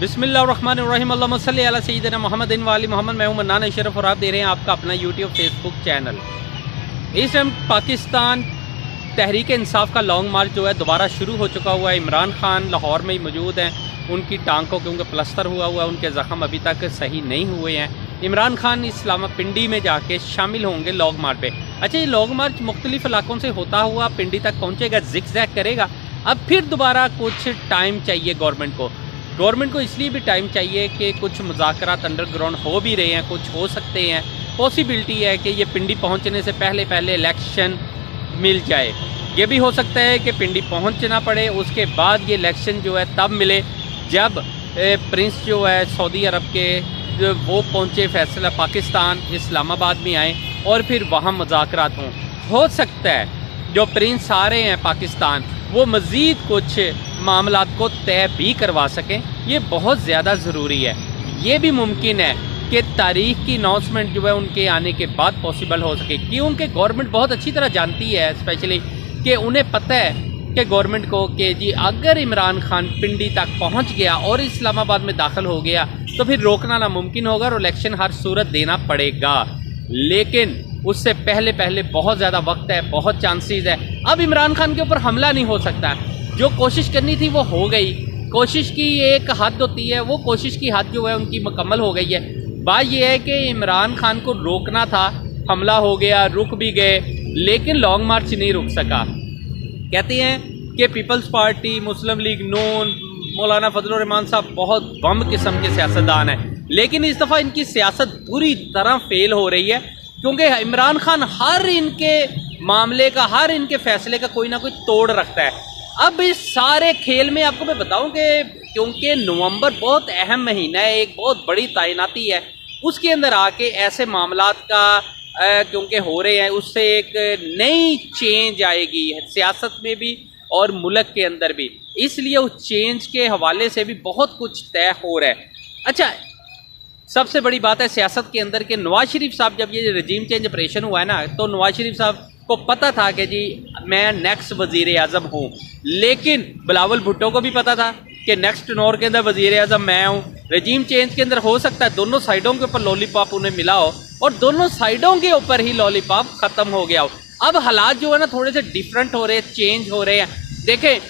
बिस्मिल्लाहिर्रहमानिर्रहीम अल्लाहुम्मा सल्ली अला सय्यिदिना मुहम्मदिन व आलि मोहम्मद। मैं हूं मन्नान अशरफ और आप दे रहे हैं आपका अपना यूट्यूब फेसबुक चैनल। इस टाइम पाकिस्तान तहरीक इंसाफ का लॉन्ग मार्च जो है दोबारा शुरू हो चुका हुआ है। इमरान खान लाहौर में ही मौजूद हैं। उनकी टांग को क्योंकि प्लस्तर हुआ हुआ है, उनके ज़ख़म अभी तक सही नहीं हुए हैं। इमरान खान इस्लामा पिंडी में जाके शामिल होंगे लॉन्ग मार्च पे। अच्छा, ये लॉन्ग मार्च मुख्तलिफ इलाकों से होता हुआ पिंडी तक पहुँचेगा, जिग-जैग करेगा। अब फिर दोबारा कुछ टाइम चाहिए गवर्नमेंट को इसलिए भी टाइम चाहिए कि कुछ मुज़ाकरात अंडरग्राउंड हो भी रहे हैं, कुछ हो सकते हैं। पॉसिबिलिटी है कि ये पिंडी पहुंचने से पहले इलेक्शन मिल जाए। ये भी हो सकता है कि पिंडी पहुंचना पड़े, उसके बाद ये इलेक्शन जो है तब मिले जब प्रिंस जो है सऊदी अरब के वो पहुंचे, फैसला पाकिस्तान इस्लामाबाद में आए और फिर वहाँ मुज़ाकरात हों। हो सकता है जो प्रिंस आ रहे हैं पाकिस्तान वो मज़ीद कुछ मामलात को तय भी करवा सकें। ये बहुत ज़्यादा ज़रूरी है। ये भी मुमकिन है कि तारीख़ की अनाउंसमेंट जो है उनके आने के बाद पॉसिबल हो सके, क्योंकि गवर्नमेंट बहुत अच्छी तरह जानती है स्पेशली कि उन्हें पता है कि गवर्नमेंट को कि जी अगर इमरान खान पिंडी तक पहुंच गया और इस्लामाबाद में दाखिल हो गया तो फिर रोकना नामुमकिन होगा और इलेक्शन हर सूरत देना पड़ेगा। लेकिन उससे पहले बहुत ज़्यादा वक्त है, बहुत चांसेस है। अब इमरान खान के ऊपर हमला नहीं हो सकता। जो कोशिश करनी थी वो हो गई। कोशिश की एक हद होती है, वो कोशिश की हद जो है उनकी मुकम्मल हो गई है। बात यह है कि इमरान खान को रोकना था, हमला हो गया, रुक भी गए, लेकिन लॉन्ग मार्च नहीं रुक सका। कहते हैं कि पीपल्स पार्टी, मुस्लिम लीग नून, मौलाना फजलुर रहमान साहब बहुत बम किस्म के सियासतदान हैं, लेकिन इस दफ़ा इनकी सियासत पूरी तरह फेल हो रही है, क्योंकि इमरान खान हर इनके मामले का, हर इनके फैसले का कोई ना कोई तोड़ रखता है। अब इस सारे खेल में आपको मैं बताऊं कि क्योंकि नवंबर बहुत अहम महीना है, एक बहुत बड़ी तैनाती है, उसके अंदर आके ऐसे मामलात का क्योंकि हो रहे हैं, उससे एक नई चेंज आएगी सियासत में भी और मुल्क के अंदर भी। इसलिए उस चेंज के हवाले से भी बहुत कुछ तय हो रहा है। अच्छा, सबसे बड़ी बात है सियासत के अंदर कि नवाज शरीफ साहब जब ये रजीम चेंज ऑपरेशन हुआ है ना, तो नवाज शरीफ साहब को पता था कि जी मैं नेक्स्ट वज़ीर आज़म हूँ, लेकिन बिलावल भुट्टो को भी पता था कि नेक्स्ट नौर के अंदर वज़ीर आज़म मैं हूँ। रजीम चेंज के अंदर हो सकता है दोनों साइडों के ऊपर लॉलीपॉप उन्हें मिला हो और दोनों साइडों के ऊपर ही लॉलीपॉप ख़त्म हो गया हो। अब हालात जो है ना थोड़े से डिफरेंट हो रहे हैं, चेंज हो रहे हैं। देखें,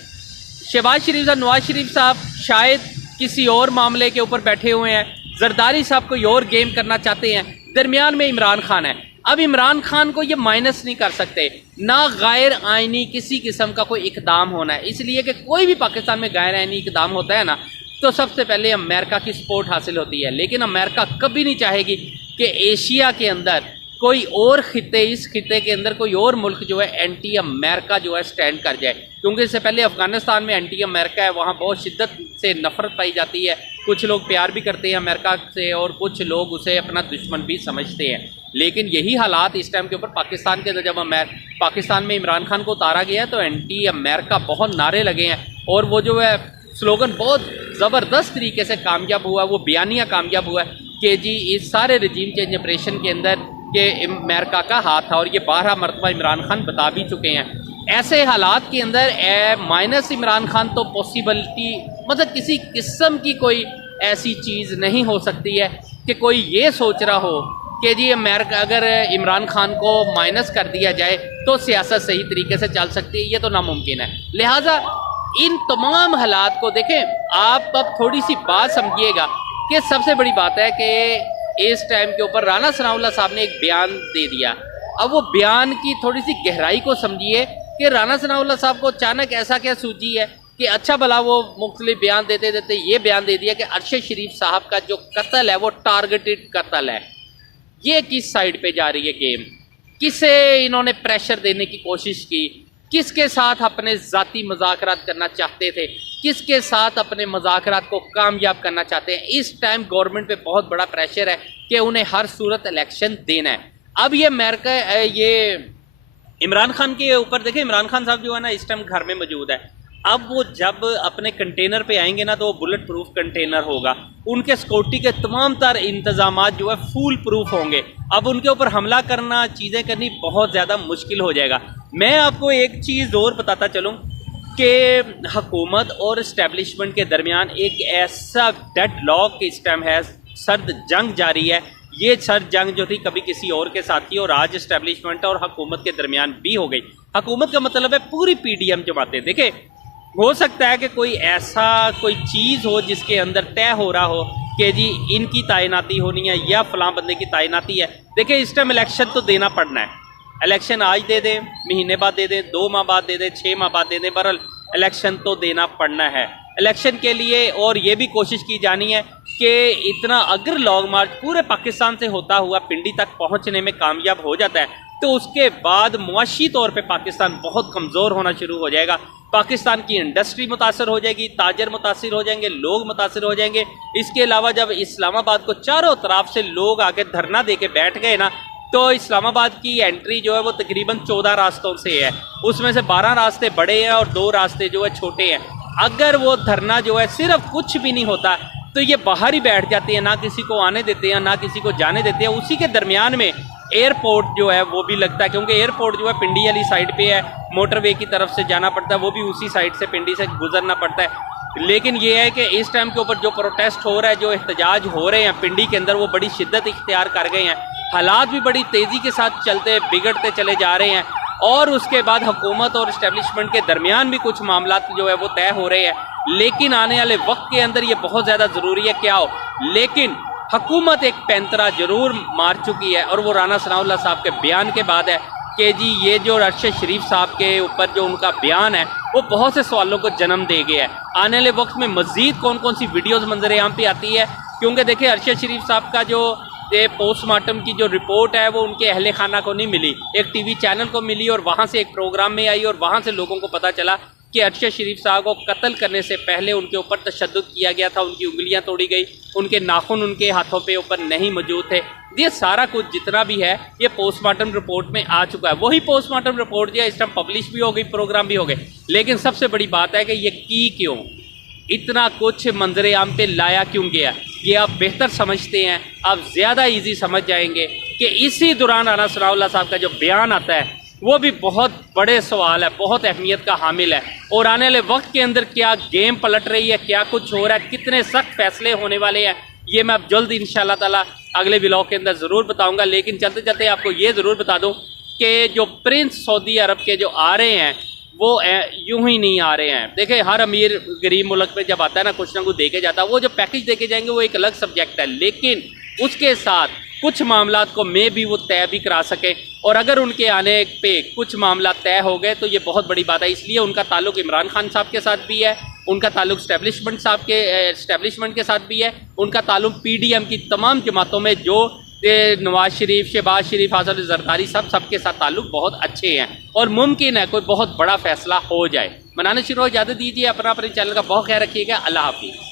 शहबाज शरीफ साहब, नवाज शरीफ साहब शायद किसी और मामले के ऊपर बैठे हुए हैं, जरदारी साहब कोई और गेम करना चाहते हैं, दरमियान में इमरान खान है। अब इमरान खान को ये माइनस नहीं कर सकते, ना गैर आइनी किसी किस्म का कोई इकदाम होना है, इसलिए कि कोई भी पाकिस्तान में गैर आइनी इकदाम होता है ना तो सबसे पहले अमेरिका की सपोर्ट हासिल होती है। लेकिन अमेरिका कभी नहीं चाहेगी कि एशिया के अंदर कोई और खिते, इस खिते के अंदर कोई और मुल्क जो है एंटी अमेरिका जो है स्टैंड कर जाए, क्योंकि इससे पहले अफगानिस्तान में एंटी अमेरिका है, वहाँ बहुत शिद्दत से नफरत पाई जाती है। कुछ लोग प्यार भी करते हैं अमेरिका से और कुछ लोग उसे अपना दुश्मन भी समझते हैं। लेकिन यही हालात इस टाइम के ऊपर पाकिस्तान के अंदर, जब पाकिस्तान में इमरान खान को उतारा गया तो एंटी अमेरिका बहुत नारे लगे हैं और वो जो है स्लोगन बहुत ज़बरदस्त तरीके से कामयाब हुआ, वो बयानिया कामयाब हुआ है कि जी इस सारे रजीम चेंज ऑपरेशन के अंदर कि अमेरिका का हाथ था, और ये 12 मरतबा इमरान खान बता भी चुके हैं। ऐसे हालात के अंदर माइनस इमरान खान तो पॉसिबिलिटी मतलब किसी किस्म की कोई ऐसी चीज़ नहीं हो सकती है कि कोई ये सोच रहा हो कि जी अमेरिका अगर इमरान खान को माइनस कर दिया जाए तो सियासत सही तरीके से चल सकती है, ये तो नामुमकिन है। लिहाजा इन तमाम हालात को देखें आप। अब थोड़ी सी बात समझिएगा कि सबसे बड़ी बात है कि इस टाइम के ऊपर राना सनाउल्लाह साहब ने एक बयान दे दिया। अब वो बयान की थोड़ी सी गहराई को समझिए कि राना सनाउल्लाह साहब को अचानक ऐसा क्या सूझी है कि अच्छा भला वो मुख्तलिफ बयान देते देते ये बयान दे दिया कि अरशद शरीफ साहब का जो कत्ल है वो टारगेटेड कत्ल है। ये किस साइड पे जा रही है गेम? किसे इन्होंने प्रेशर देने की कोशिश की? किसके साथ अपने ज़ाती मुज़ाकरात करना चाहते थे? किसके साथ अपने मुज़ाकरात को कामयाब करना चाहते हैं? इस टाइम गवर्नमेंट पे बहुत बड़ा प्रेशर है कि उन्हें हर सूरत इलेक्शन देना है। अब ये अमेरिका, ये इमरान खान के ऊपर देखें, इमरान खान साहब जो है ना इस टाइम घर में मौजूद है। अब वो जब अपने कंटेनर पे आएंगे ना तो वो बुलेट प्रूफ कंटेनर होगा, उनके सिक्योरिटी के तमाम तर इंतजाम जो है फुल प्रूफ होंगे। अब उनके ऊपर हमला करना, चीज़ें करनी बहुत ज़्यादा मुश्किल हो जाएगा। मैं आपको एक चीज़ और बताता चलूँ कि हुकूमत और इस्टेब्लिशमेंट के दरमियान एक ऐसा डेड लॉक इस टाइम है, सर्द जंग जारी है। ये सर्द जंग जो थी कभी किसी और के साथ थी और आज इस्टेब्लिशमेंट और हुकूमत के दरमियान भी हो गई। हुकूमत का मतलब है पूरी PDM जमातें। देखिए, हो सकता है कि कोई ऐसा कोई चीज़ हो जिसके अंदर तय हो रहा हो कि जी इनकी तैनाती होनी है या फलां बंदे की तैनाती है। देखिए, इस टाइम इलेक्शन तो देना पड़ना है। इलेक्शन आज दे दें, महीने बाद दे दें, 2 माह बाद दे दें, 6 माह बाद दे दें, बहरहाल इलेक्शन तो देना पड़ना है। इलेक्शन के लिए और ये भी कोशिश की जानी है कि इतना अगर लॉन्ग मार्च पूरे पाकिस्तान से होता हुआ पिंडी तक पहुंचने में कामयाब हो जाता है तो उसके बाद मुआशी तौर पे पाकिस्तान बहुत कमज़ोर होना शुरू हो जाएगा। पाकिस्तान की इंडस्ट्री मुतासर हो जाएगी, ताजर मुतासर हो जाएंगे, लोग मुतासर हो जाएंगे। इसके अलावा जब इस्लामाबाद को चारों तरफ से लोग आके धरना दे के बैठ गए ना, तो इस्लामाबाद की एंट्री जो है वो तकरीबन 14 रास्तों से है। उसमें से 12 रास्ते बड़े हैं और 2 रास्ते जो है छोटे हैं। अगर वो धरना जो है सिर्फ कुछ भी नहीं होता तो ये बाहर ही बैठ जाते हैं, ना किसी को आने देते हैं ना किसी को जाने देते हैं। उसी के दरमियान में एयरपोर्ट जो है वो भी लगता है, क्योंकि एयरपोर्ट जो है पिंडी वाली साइड पे है, मोटरवे की तरफ से जाना पड़ता है, वो भी उसी साइड से पिंडी से गुजरना पड़ता है। लेकिन ये है कि इस टाइम के ऊपर जो प्रोटेस्ट हो रहा है, जो एहतजाज हो रहे हैं पिंडी के अंदर, वो बड़ी शिद्दत इख्तियार कर गए हैं। हालात भी बड़ी तेज़ी के साथ चलते बिगड़ते चले जा रहे हैं और उसके बाद हुकूमत और इस्टेब्लिशमेंट के दरमियान भी कुछ मामला जो है वो तय हो रहे हैं। लेकिन आने वाले वक्त के अंदर ये बहुत ज़्यादा ज़रूरी है क्या हो, लेकिन हुकूमत एक पैंतरा जरूर मार चुकी है और वो राना सनाउल्लाह साहब के बयान के बाद है कि जी ये जो अरशद शरीफ साहब के ऊपर जो उनका बयान है वो बहुत से सवालों को जन्म दे गया है। आने वाले वक्त में मज़ीद कौन कौन सी वीडियोज़ मंजर आम पे आती है, क्योंकि देखिए अरशद शरीफ साहब का जो पोस्टमार्टम की जो रिपोर्ट है वो उनके अहले खाना को नहीं मिली, एक TV चैनल को मिली और वहाँ से एक प्रोग्राम में आई और वहाँ से लोगों को पता चला कि अरशद शरीफ साहब को कत्ल करने से पहले उनके ऊपर तशद्दुद किया गया था, उनकी उंगलियां तोड़ी गई, उनके नाखून उनके हाथों पे ऊपर नहीं मौजूद थे। ये सारा कुछ जितना भी है ये पोस्टमार्टम रिपोर्ट में आ चुका है। वही पोस्टमार्टम रिपोर्ट जो है इस टाइम पब्लिश भी हो गई, प्रोग्राम भी हो गए। लेकिन सबसे बड़ी बात है कि ये की क्यों, इतना कुछ मंजरे आम पे लाया क्यों गया, ये आप बेहतर समझते हैं, आप ज़्यादा ईजी समझ जाएंगे कि इसी दौरान राना सनाउल्लाह साहब का जो बयान आता है वो भी बहुत बड़े सवाल है, बहुत अहमियत का हामिल है। और आने वाले वक्त के अंदर क्या गेम पलट रही है, क्या कुछ हो रहा है, कितने सख्त फैसले होने वाले हैं, ये मैं अब जल्द इंशाल्लाह ताला अगले व्लॉग के अंदर ज़रूर बताऊंगा। लेकिन चलते चलते आपको ये ज़रूर बता दूं कि जो प्रिंस सऊदी अरब के जो आ रहे हैं वो यूं ही नहीं आ रहे हैं। देखिए, हर अमीर गरीब मुल्क पे जब आता है ना कुछ दे के जाता है, वो जो पैकेज दे के जाएंगे वो एक अलग सब्जेक्ट है, लेकिन उसके साथ कुछ मामला को में भी वो तय भी करा सके। और अगर उनके आने पे कुछ मामला तय हो गए तो ये बहुत बड़ी बात है। इसलिए उनका ताल्लुक इमरान खान साहब के साथ भी है, उनका ताल्लुक इस्टेब्लिशमेंट के साथ भी है, उनका ताल्लुक PDM की तमाम जमातों में जो नवाज शरीफ, शहबाज शरीफ, हासिल जरदारी सबके साथ ताल्लुक बहुत अच्छे हैं और मुमकिन है कोई बहुत बड़ा फैसला हो जाए। मनाने शुरू हो, इजाज़त दीजिए, अपने चैनल का बहुत ख्याल रखिएगा। अल्लाह हाफिज़।